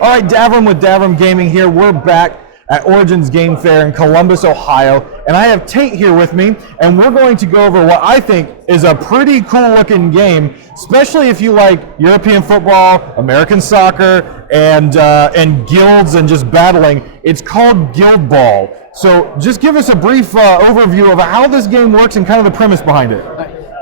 All right, Davram with Davram Gaming here. We're back at Origin Game Faire in Columbus, Ohio, and I have Tate here with me, and we're going to go over what I think is a pretty cool-looking game, especially if you like European football, American soccer, and guilds and just battling. It's called Guildball. So just give us a brief overview of how this game works and kind of the premise behind it.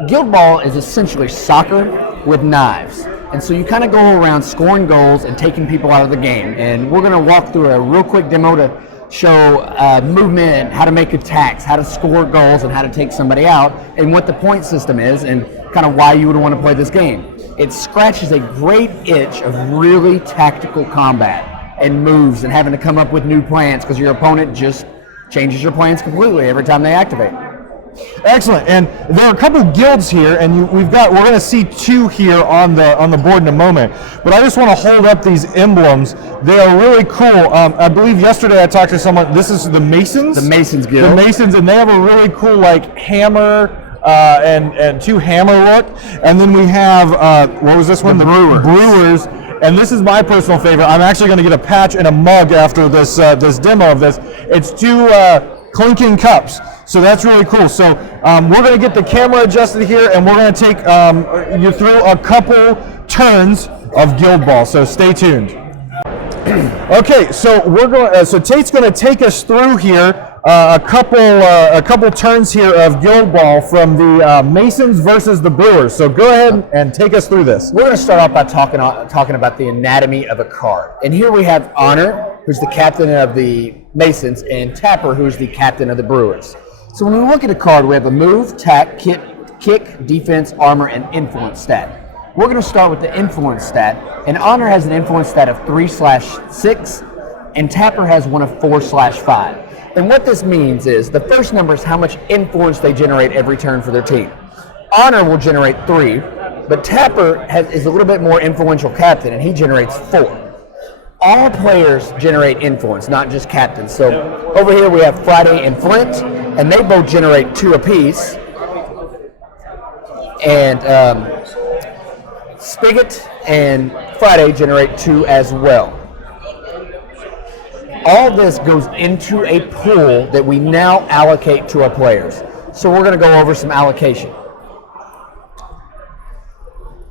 Guildball is essentially soccer with knives. And so you kind of go around scoring goals and taking people out of the game. And we're going to walk through a real quick demo to show movement, how to make attacks, how to score goals, and how to take somebody out, and what the point system is, and kind of why you would want to play this game. It scratches a great itch of really tactical combat and moves and having to come up with new plans because your opponent just changes your plans completely every time they activate. Excellent, and there are a couple of guilds here, and we're going to see two here on the board in a moment. But I just want to hold up these emblems. They are really cool. I believe yesterday I talked to someone. This is the Masons. The Masons Guild. The Masons, and they have a really cool like hammer and two hammer look. And then we have what was this one? The Brewers. Brewers. And this is my personal favorite. I'm actually going to get a patch and a mug after this this demo of this. It's two clinking cups. So that's really cool. So we're going to get the camera adjusted here, and we're going to take you through a couple turns of Guildball. So stay tuned. Okay, so we're going. So Tate's going to take us through here a couple turns here of Guildball from the Masons versus the Brewers. So go ahead and take us through this. We're going to start off by talking about the anatomy of a card. And here we have Honor, who's the captain of the Masons, and Tapper, who's the captain of the Brewers. So when we look at a card, we have a move, attack, kick, defense, armor, and influence stat. We're going to start with the influence stat, and Honor has an influence stat of 3/6, and Tapper has one of 4/5. And what this means is the first number is how much influence they generate every turn for their team. Honor will generate 3, but Tapper is a little bit more influential captain, and he generates 4. All players generate influence, not just captains. So over here we have Friday and Flint, and they both generate 2 apiece. And Spigot and Friday generate 2 as well. All this goes into a pool that we now allocate to our players. So we're going to go over some allocation.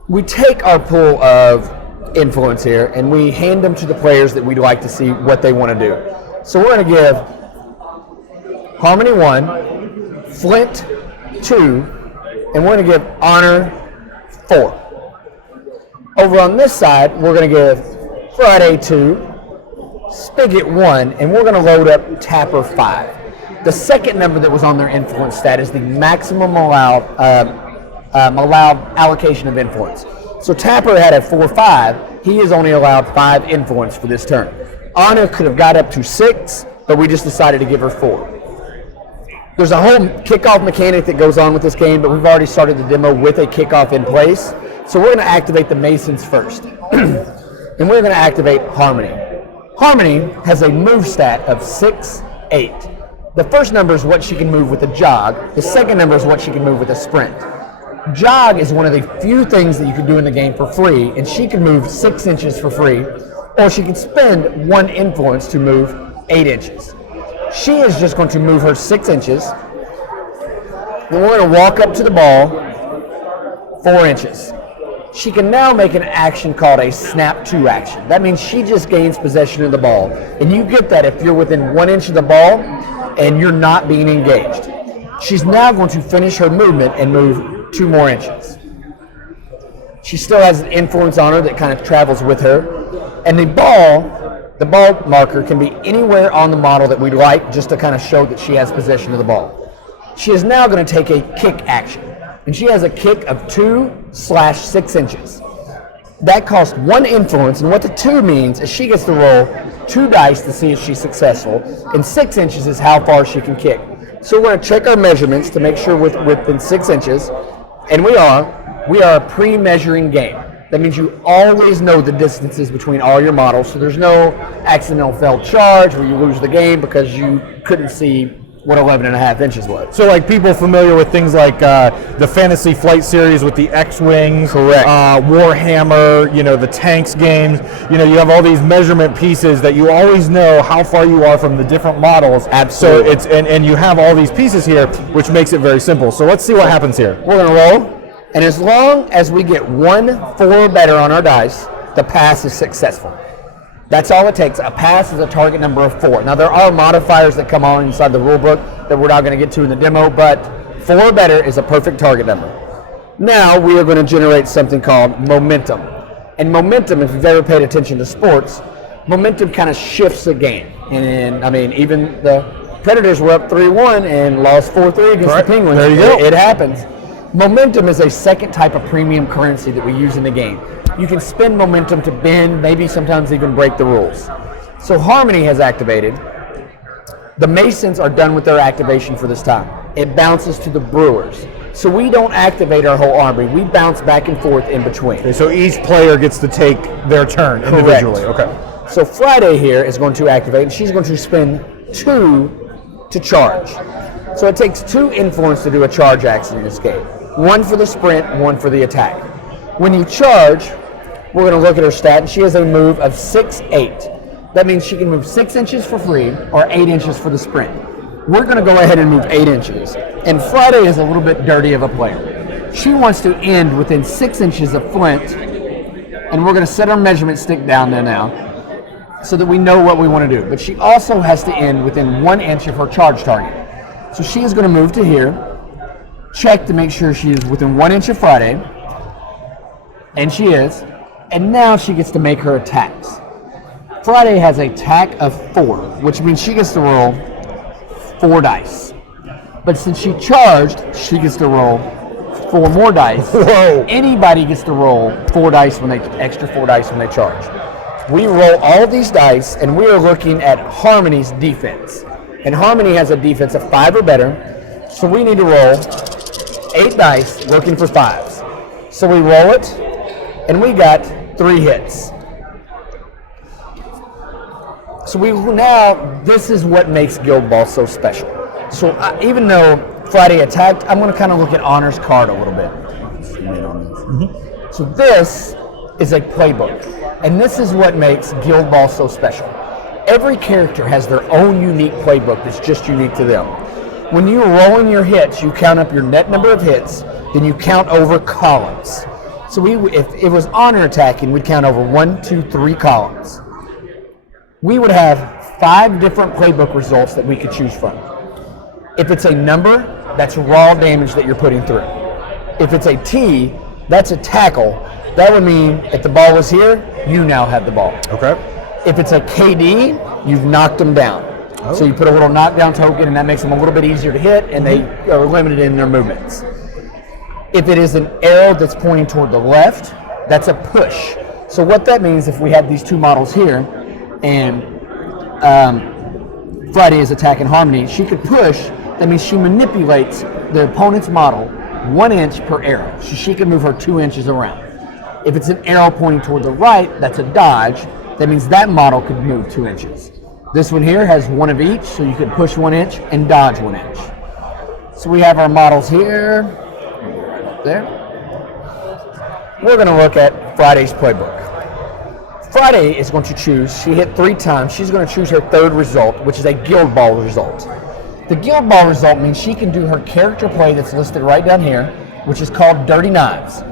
We take our pool of influence here and we hand them to the players that we'd like to see what they want to do. So we're going to give Harmony 1, Flint 2, and we're going to give Honor 4. Over on this side, we're going to give Friday 2, Spigot 1, and we're going to load up Tapper 5. The second number that was on their influence stat is the maximum allowed allocation of influence. So Tapper had a 4/5. He is only allowed 5 influence for this turn. Honor could have got up to 6, but we just decided to give her 4. There's a whole kickoff mechanic that goes on with this game, but we've already started the demo with a kickoff in place. So we're going to activate the Masons first. And we're going to activate Harmony. Harmony has a move stat of 6/8. The first number is what she can move with a jog. The second number is what she can move with a sprint. Jog is one of the few things that you can do in the game for free, and she can move 6 inches for free, or she can spend 1 influence to move 8 inches. She is just going to move her 6 inches, and we're going to walk up to the ball 4 inches. She can now make an action called a snap to action. That means she just gains possession of the ball, and you get that if you're within 1 inch of the ball and you're not being engaged. She's now going to finish her movement and move 2 more inches. She still has an influence on her that kind of travels with her. And the ball marker can be anywhere on the model that we'd like, just to kind of show that she has possession of the ball. She is now going to take a kick action. And she has a kick of 2/6 inches. That costs 1 influence, and what the 2 means is she gets to roll 2 dice to see if she's successful, and 6 inches is how far she can kick. So we're going to check our measurements to make sure we're within 6 inches, and we are a pre-measuring game. That means you always know the distances between all your models, so there's no accidental failed charge where you lose the game because you couldn't see what 11.5 inches was. So, like people familiar with things like the Fantasy Flight series with the X-wings, Correct. Warhammer, the tanks games. You have all these measurement pieces that you always know how far you are from the different models. Absolutely. So and you have all these pieces here, which makes it very simple. So let's see what happens here. We're gonna roll, and as long as we get 1 4 or better on our dice, the pass is successful. That's all it takes. A pass is a target number of 4. Now there are modifiers that come on inside the rule book that we're not going to get to in the demo, but 4 or better is a perfect target number. Now we are going to generate something called momentum. And momentum, if you've ever paid attention to sports, momentum kind of shifts the game. And I mean, even the Predators were up 3-1 and lost 4-3 against the Penguins. There you go. It happens. Momentum is a second type of premium currency that we use in the game. You can spend momentum to bend, maybe sometimes even break the rules. So Harmony has activated. The Masons are done with their activation for this time. It bounces to the Brewers. So we don't activate our whole army. We bounce back and forth in between. Okay, so each player gets to take their turn individually. Correct. Okay. So Friday here is going to activate, and she's going to spend 2 to charge. So it takes 2 influence to do a charge action in this game. 1 for the sprint, 1 for the attack. When you charge, we're going to look at her stat, and she has a move of 6'8". That means she can move 6 inches for free or 8 inches for the sprint. We're going to go ahead and move 8 inches. And Friday is a little bit dirty of a player. She wants to end within 6 inches of Flint, and we're going to set our measurement stick down there now so that we know what we want to do. But she also has to end within 1 inch of her charge target. So she is going to move to here, check to make sure she is within 1 inch of Friday, and she is. And now she gets to make her attacks. Friday has a tack of 4, which means she gets to roll 4 dice. But since she charged, she gets to roll 4 more dice. Whoa! Anybody gets to roll 4 dice extra 4 dice when they charge. We roll all of these dice, and we are looking at Harmony's defense. And Harmony has a defense of 5 or better, so we need to roll 8 dice looking for 5s. So we roll it, and we got 3 hits. So this is what makes Guildball so special. So even though Friday attacked, I'm going to kind of look at Honor's card a little bit. So this is a playbook, and this is what makes Guildball so special. Every character has their own unique playbook that's just unique to them. When you're rolling your hits, you count up your net number of hits, then you count over columns. So if it was Honor attacking, we'd count over 1, 2, 3 columns. We would have 5 different playbook results that we could choose from. If it's a number, that's raw damage that you're putting through. If it's a T, that's a tackle. That would mean if the ball was here, you now have the ball. Okay. If it's a KD, you've knocked them down. Oh. So you put a little knockdown token, and that makes them a little bit easier to hit, and they are limited in their movements. If it is an arrow that's pointing toward the left, that's a push. So what that means, if we have these 2 models here, and Friday is attacking Harmony, she could push. That means she manipulates the opponent's model 1 inch per arrow. So she can move her 2 inches around. If it's an arrow pointing toward the right, that's a dodge. That means that model could move 2 inches. This one here has 1 of each, so you could push 1 inch and dodge 1 inch. So we have our models here. Right up there. We're going to look at Friday's playbook. Friday is going to choose, she hit 3 times, she's going to choose her 3rd result, which is a Guildball result. The Guildball result means she can do her character play that's listed right down here, which is called Dirty Knives.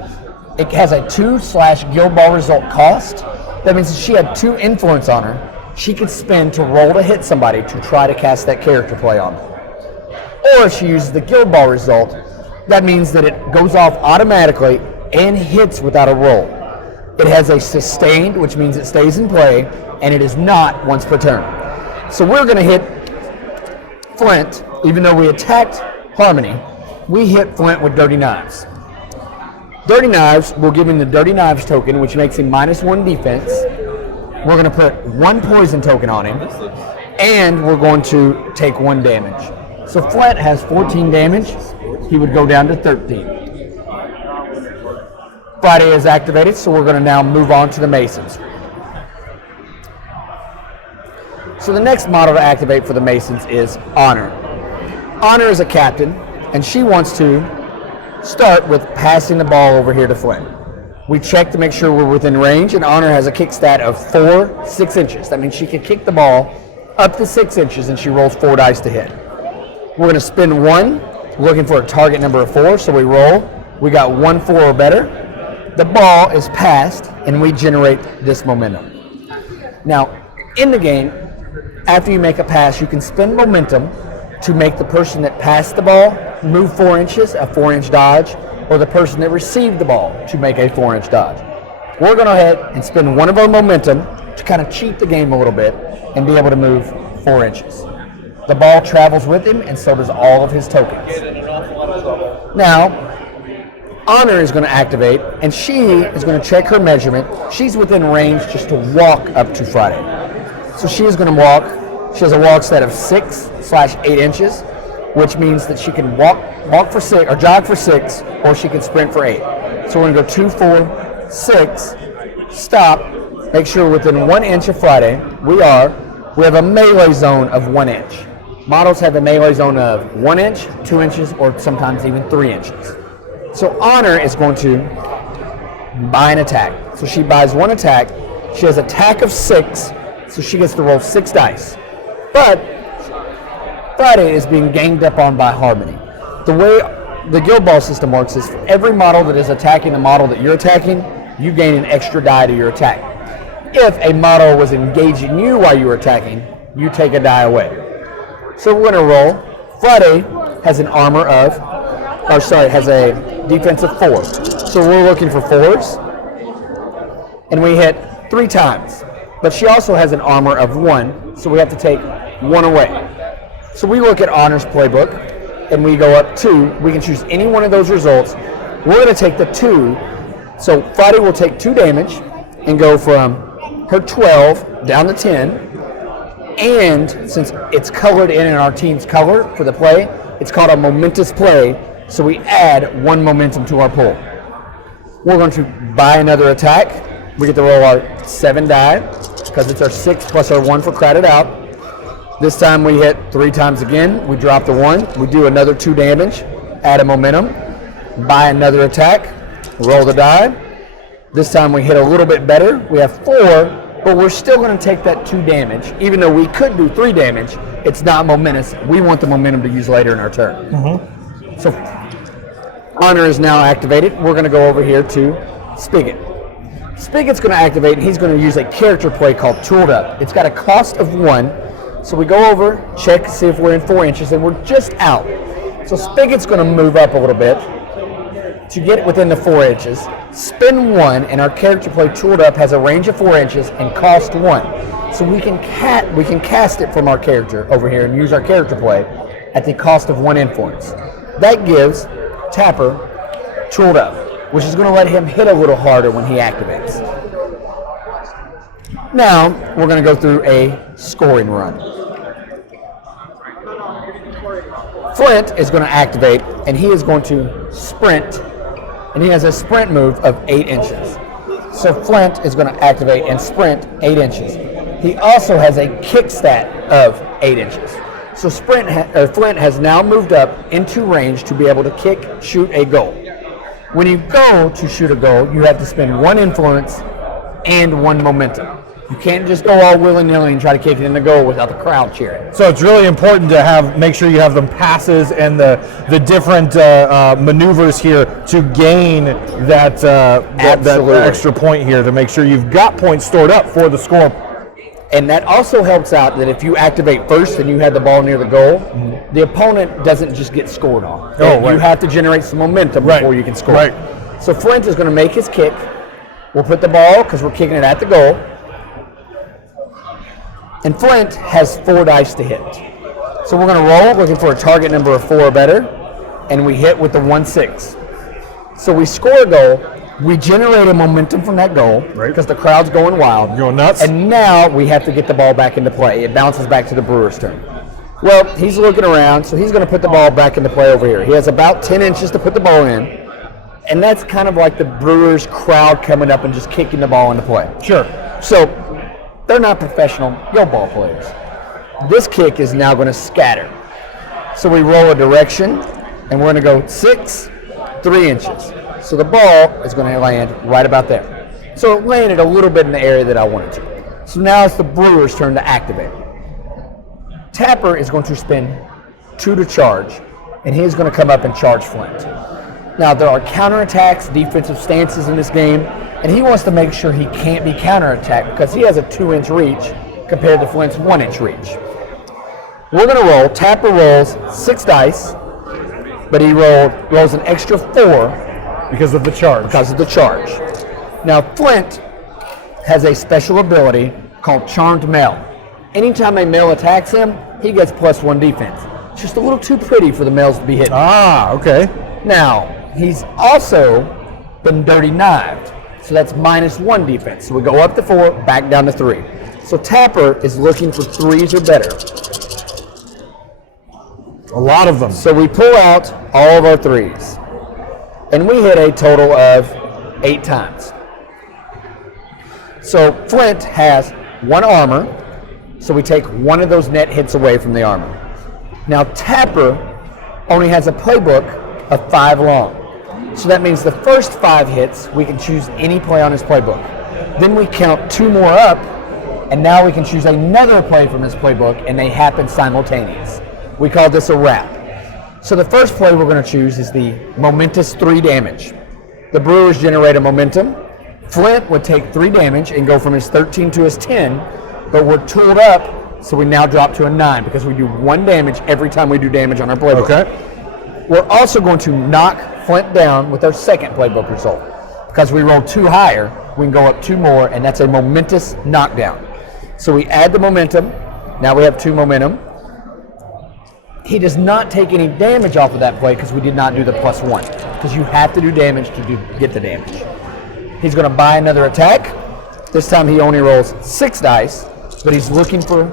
It has a 2/Guildball result cost. That means if she had 2 influence on her, she could spend to roll to hit somebody to try to cast that character play on them. Or if she uses the Guildball result, that means that it goes off automatically and hits without a roll. It has a sustained, which means it stays in play, and it is not once per turn. So we're going to hit Flint, even though we attacked Harmony, we hit Flint with Dirty Knives. Dirty Knives, we'll give him the Dirty Knives token, which makes him -1 defense. We're going to put 1 poison token on him, and we're going to take 1 damage. So Flint has 14 damage. He would go down to 13. Friday is activated, so we're going to now move on to the Masons. So the next model to activate for the Masons is Honor. Honor is a captain, and she wants to start with passing the ball over here to Flint. We check to make sure we're within range, and Honor has a kick stat of 6 inches. That means she can kick the ball up to 6 inches, and she rolls 4 dice to hit. We're going to spin 1, looking for a target number of 4, so we roll. We got 1 4 or better. The ball is passed, and we generate this momentum. Now, in the game, after you make a pass, you can spend momentum to make the person that passed the ball move 4 inches, a 4-inch dodge, or the person that received the ball to make a 4-inch dodge. We're going to go ahead and spend one of our momentum to kind of cheat the game a little bit and be able to move 4 inches. The ball travels with him, and so does all of his tokens. Now, Honor is going to activate, and she is going to check her measurement. She's within range just to walk up to Friday. So she is going to walk. She has a walk stat of 6/8 inches, which means that she can walk for 6, or jog for 6, or she can sprint for 8. So we're going to go 2, 4, 6, stop, make sure we're within 1 inch of Friday. We have a melee zone of 1 inch. Models have a melee zone of 1 inch, 2 inches, or sometimes even 3 inches. So Honor is going to buy an attack. So she buys 1 attack. She has attack of 6, so she gets to roll 6 dice. But Friday is being ganged up on by Harmony. The way the Guildball system works is for every model that is attacking the model that you're attacking, you gain an extra die to your attack. If a model was engaging you while you were attacking, you take a die away. So we're going to roll. Friday has an has a defense of 4. So we're looking for 4s, and we hit 3 times. But she also has an armor of 1, so we have to take 1 away. So we look at Honor's playbook, and we go up 2. We can choose any one of those results. We're going to take the 2. So Friday will take 2 damage and go from her 12 down to 10. And since it's colored in our team's color for the play, it's called a momentous play. So we add 1 momentum to our pool. We're going to buy another attack. We get to roll our 7 die because it's our 6 plus our 1 for crowded out. This time we hit 3 times again. We drop the 1. We do another 2 damage, add a momentum, buy another attack, roll the die. This time we hit a little bit better. We have 4, but we're still going to take that 2 damage. Even though we could do 3 damage, it's not momentous. We want the momentum to use later in our turn. Mm-hmm. So Honor is now activated. We're going to go over here to Spigot. Spigot's going to activate, and he's going to use a character play called Tooled Up. It's got a cost of 1. So we go over, check, see if we're in 4 inches, and we're just out. So Spigot's going to move up a little bit to get within the 4 inches. Spin 1, and our character play Tooled Up has a range of 4 inches and cost 1. So we can cast it from our character over here and use our character play at the cost of 1 influence. That gives Tapper Tooled Up, which is going to let him hit a little harder when he activates. Now, we're going to go through a scoring run. Flint is going to activate, and he is going to sprint, and he has a sprint move of 8 inches. So Flint is going to activate and sprint 8 inches. He also has a kick stat of 8 inches. So Flint has now moved up into range to be able to shoot a goal. When you go to shoot a goal, you have to spend 1 influence and 1 momentum. You can't just go all willy-nilly and try to kick it in the goal without the crowd cheering. So it's really important to make sure you have the passes and the different maneuvers here to gain that extra point here, to make sure you've got points stored up for the score. And that also helps out that if you activate first and you have the ball near the goal, the opponent doesn't just get scored on. You have to generate some momentum before you can score. Right. So Flint is going to make his kick. We'll put the ball, because we're kicking it at the goal. And Flint has 4 dice to hit. So we're going to roll, looking for a target number of 4 or better, and we hit with the 1-6. So we score a goal. We generate a momentum from that goal because the crowd's going wild. Going nuts. And now we have to get the ball back into play. It bounces back to the Brewers' turn. Well, he's looking around, so he's going to put the ball back into play over here. He has about 10 inches to put the ball in, and that's kind of like the Brewers' crowd coming up and just kicking the ball into play. Sure. So they're not professional Guildball players. This kick is now going to scatter. So we roll a direction, and we're going to go 6, 3 inches. So the ball is going to land right about there. So it landed a little bit in the area that I wanted to. So now it's the brewer's turn to activate. Tapper is going to spend 2 to charge, and he's going to come up and charge Flint. Now there are counterattacks, defensive stances in this game, and he wants to make sure he can't be counterattacked because he has a 2-inch reach compared to Flint's 1-inch reach. We're going to roll. Tapper rolls 6 dice, but he rolls an extra 4 because of the charge. Now Flint has a special ability called Charmed Mail. Anytime a male attacks him, he gets +1 defense. It's just a little too pretty for the males to be hit. Ah, okay. Now, he's also been dirty knived, so that's -1 defense. So we go up to 4, back down to 3. So Tapper is looking for 3s or better. A lot of them. So we pull out all of our 3s, and we hit a total of 8 times. So Flint has 1 armor, so we take 1 of those net hits away from the armor. Now Tapper only has a playbook of 5 long. So that means the first 5 hits, we can choose any play on his playbook. Then we count 2 more up, and now we can choose another play from his playbook, and they happen simultaneous. We call this a wrap. So the first play we're going to choose is the momentous 3 damage. The Brewers generate a momentum. Flint would take 3 damage and go from his 13 to his 10, but we're tooled up, so we now drop to a 9 because we do 1 damage every time we do damage on our playbook. Okay. We're also going to knock Flint down with our second playbook result. Because we roll 2 higher, we can go up 2 more, and that's a momentous knockdown. So we add the momentum. Now we have 2 momentum. He does not take any damage off of that play because we did not do the +1. Because you have to do damage to get the damage. He's going to buy another attack. This time he only rolls 6 dice, but he's looking for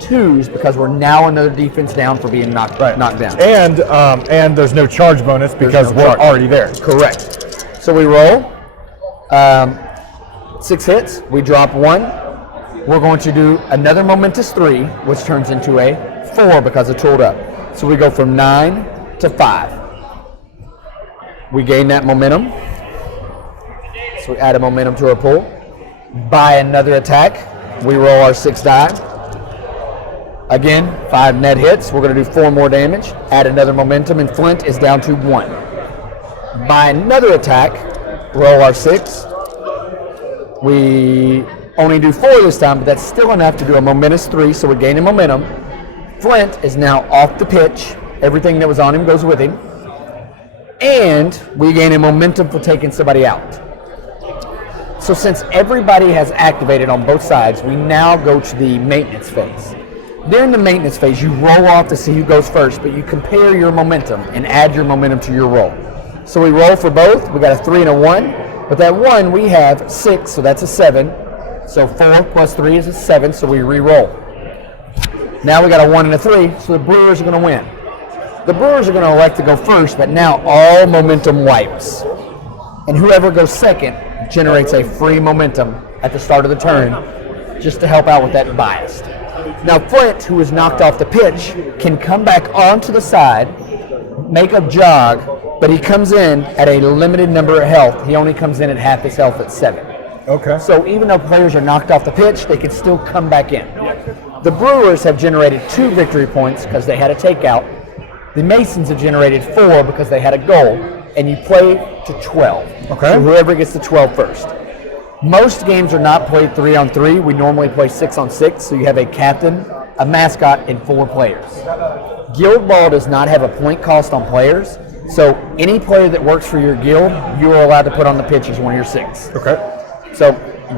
2s because we're now another defense down for being knocked down. And there's no charge bonus because we're already there. Correct. So we roll 6 hits. We drop 1. We're going to do another momentous 3, which turns into a 4 because of tooled up. So we go from 9 to 5. We gain that momentum. So we add a momentum to our pool. Buy another attack. We roll our 6 die. Again, 5 net hits. We're going to do 4 more damage. Add another momentum, and Flint is down to 1. Buy another attack. Roll our 6. We only do 4 this time, but that's still enough to do a momentous 3, so we gain a momentum. Flint is now off the pitch. Everything that was on him goes with him. And we gain a momentum for taking somebody out. So since everybody has activated on both sides, we now go to the maintenance phase. During the maintenance phase, you roll off to see who goes first, but you compare your momentum and add your momentum to your roll. So we roll for both. We got a 3 and a 1, but that 1 we have 6, so that's a 7. So 4 plus 3 is a 7, so we re-roll. Now we got a 1 and a 3, so the Brewers are going to win. The Brewers are going to elect to go first, but now all momentum wipes. And whoever goes second generates a free momentum at the start of the turn just to help out with that bias. Now Flint, who was knocked off the pitch, can come back onto the side, make a jog, but he comes in at a limited number of health. He only comes in at half his health at 7. Okay. So even though players are knocked off the pitch, they can still come back in. The Brewers have generated 2 victory points because they had a takeout. The Masons have generated 4 because they had a goal, and you play to 12. Okay. So whoever gets to 12 first. Most games are not played 3-on-3. We normally play 6-on-6, so you have a captain, a mascot, and 4 players. Guildball does not have a point cost on players, so any player that works for your guild, you are allowed to put on the pitch as one of your 6. Okay. So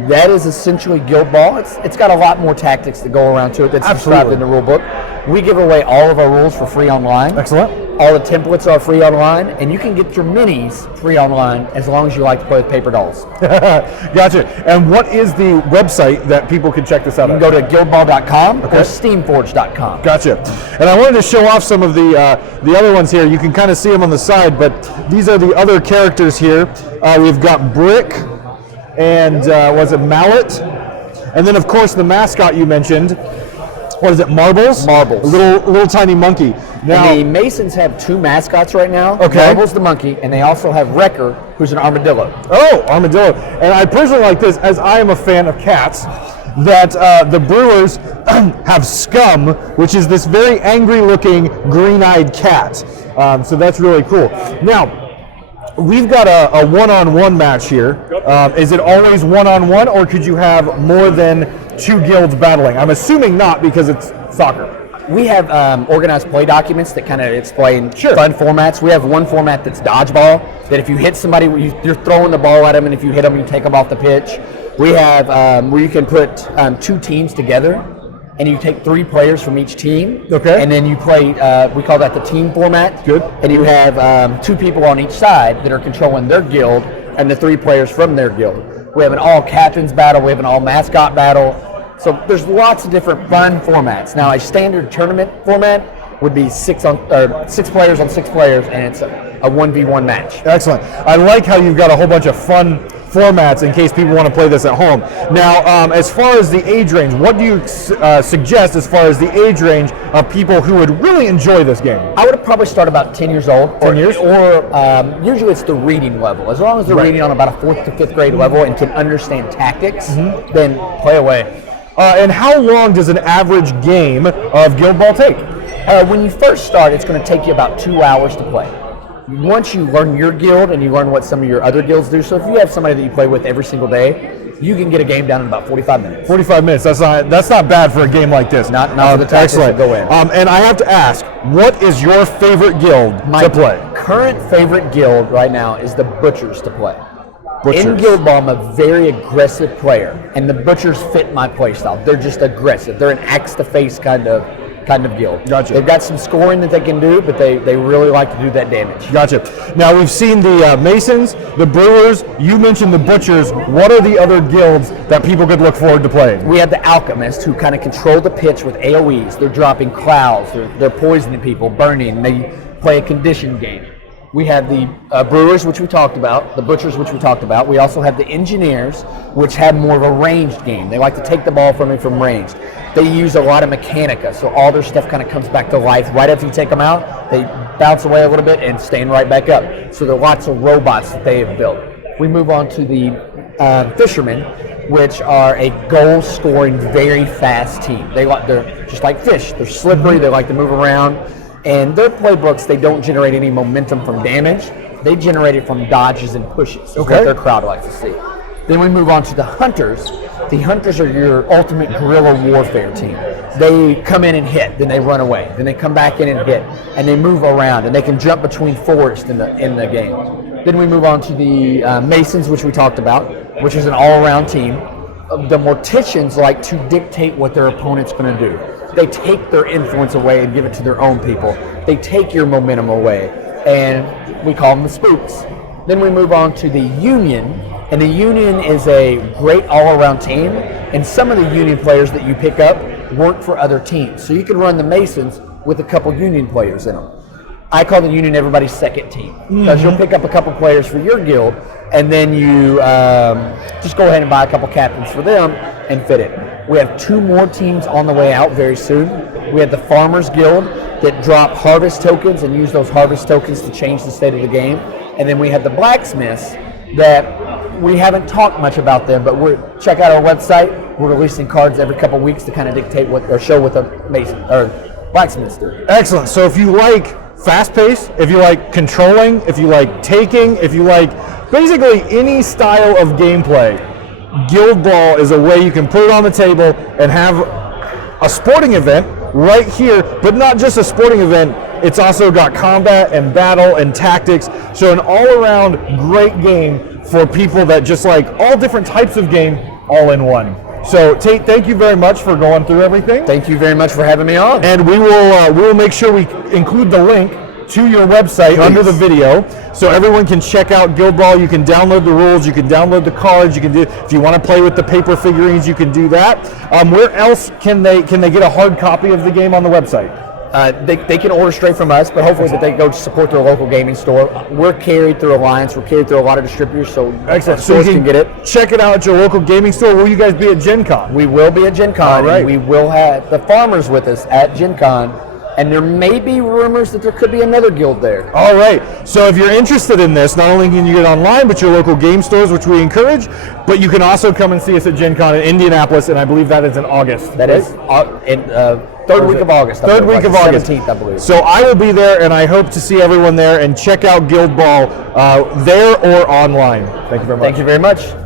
that is essentially Guildball. It's got a lot more tactics that go around to it that's described in the rule book. We give away all of our rules for free online. Excellent. All the templates are free online, and you can get your minis free online as long as you like to play with paper dolls. Gotcha. And what is the website that people can check this out You at? can go to guildball.com or steamforge.com. Gotcha. And I wanted to show off some of the other ones here. You can kind of see them on the side, but these are the other characters here. We've got Brick and was it Mallet? And then, of course, the mascot you mentioned. what is it, marbles? Marbles. A little tiny monkey. Now, And the Masons have 2 mascots right now. Okay. Marbles the monkey, and they also have Wrecker, who's an armadillo. oh, armadillo. And I personally like this, as I am a fan of cats, that the Brewers have Scum, which is this very angry-looking, green-eyed cat. So that's really cool. Now, we've got a one-on-one match here. Is it always one-on-one, or could you have more than 2 guilds battling? I'm assuming not, because it's soccer. We have organized play documents that kind of explain fun formats. We have one format that's dodgeball, that if you hit somebody, you're throwing the ball at them, and if you hit them, you take them off the pitch. We have where you can put 2 teams together, and you take 3 players from each team. Okay. And then you play, we call that the team format. Good. And you have 2 people on each side that are controlling their guild, and the 3 players from their guild. We have an all captains battle, we have an all mascot battle. So there's lots of different fun formats. Now, a standard tournament format would be 6 players on 6 players, and it's a 1v1 match. Excellent. I like how you've got a whole bunch of fun formats in case people want to play this at home. Now, as far as the age range, what do you suggest as far as the age range of people who would really enjoy this game? I would probably start about 10 years old. 10 years? Or usually it's the reading level. As long as they're reading on about a 4th to 5th grade level and can understand tactics, then play away. And how long does an average game of Guildball take? When you first start, it's going to take you about 2 hours to play. Once you learn your guild and you learn what some of your other guilds do, so if you have somebody that you play with every single day, you can get a game done in about 45 minutes. 45 minutes. That's not bad for a game like this. Not for the tactics that go in. And I have to ask, what is your favorite guild to play? Current favorite guild right now is the Butchers to play. Butchers. In Guildball, I'm a very aggressive player, and the Butchers fit my playstyle. They're just aggressive. They're an axe-to-face kind of guild. Gotcha. They've got some scoring that they can do, but they really like to do that damage. Gotcha. Now, we've seen the Masons, the Brewers, you mentioned the Butchers. What are the other guilds that people could look forward to playing? We have the Alchemists, who kind of control the pitch with AoEs. They're dropping clouds, they're poisoning people, burning, they play a condition game. We have the Brewers, which we talked about, the Butchers, which we talked about. We also have the Engineers, which have more of a ranged game. They like to take the ball from me from range. They use a lot of mechanica, so all their stuff kind of comes back to life. Right after you take them out, they bounce away a little bit and stand right back up. So there are lots of robots that they have built. We move on to the Fishermen, which are a goal-scoring, very fast team. They're just like fish. They're slippery. They like to move around. And their playbooks, they don't generate any momentum from damage. They generate it from dodges and pushes. That's what their crowd likes to see. Then we move on to the Hunters. The Hunters are your ultimate guerrilla warfare team. They come in and hit, then they run away, then they come back in and hit, and they move around, and they can jump between forests in the game. Then we move on to the Masons, which we talked about, which is an all-around team. The Morticians like to dictate what their opponent's going to do. They take their influence away and give it to their own people. They take your momentum away, and we call them the Spooks. Then we move on to the Union, and the Union is a great all-around team, and some of the Union players that you pick up work for other teams. So you can run the Masons with a couple Union players in them. I call the Union everybody's second team, because you'll pick up a couple players for your guild, and then you just go ahead and buy a couple captains for them and fit it. We have 2 more teams on the way out very soon. We have the Farmers Guild that drop harvest tokens and use those harvest tokens to change the state of the game. And then we have the Blacksmiths that we haven't talked much about them, but check out our website. We're releasing cards every couple weeks to kind of dictate or show what the Blacksmiths do. Excellent. So if you like fast pace, if you like controlling, if you like taking, if you like basically any style of gameplay, Guildball is a way you can put it on the table and have a sporting event right here, but not just a sporting event. It's also got combat and battle and tactics. So an all-around great game for people that just like all different types of game all in one. So Tate, thank you very much for going through everything. Thank you very much for having me on. And we will make sure we include the link to your website under the video, so everyone can check out Guildball. You can download the rules, you can download the cards, you can do, if you want to play with the paper figurines, you can do that. Where else can they get a hard copy of the game on the website? They can order straight from us, but hopefully that they go to support their local gaming store. We're carried through Alliance. We're carried through a lot of distributors, so stores can get it. Check it out at your local gaming store. Will you guys be at Gen Con? We will be at Gen Con. All right. And we will have the farmers with us at Gen Con. And there may be rumors that there could be another guild there. All right. So if you're interested in this, not only can you get online, but your local game stores, which we encourage, but you can also come and see us at Gen Con in Indianapolis, and I believe that is in August. That is in third week of August. Third week of August. 17th, I believe. So I will be there, and I hope to see everyone there, and check out Guildball there or online. Thank you very much. Thank you very much.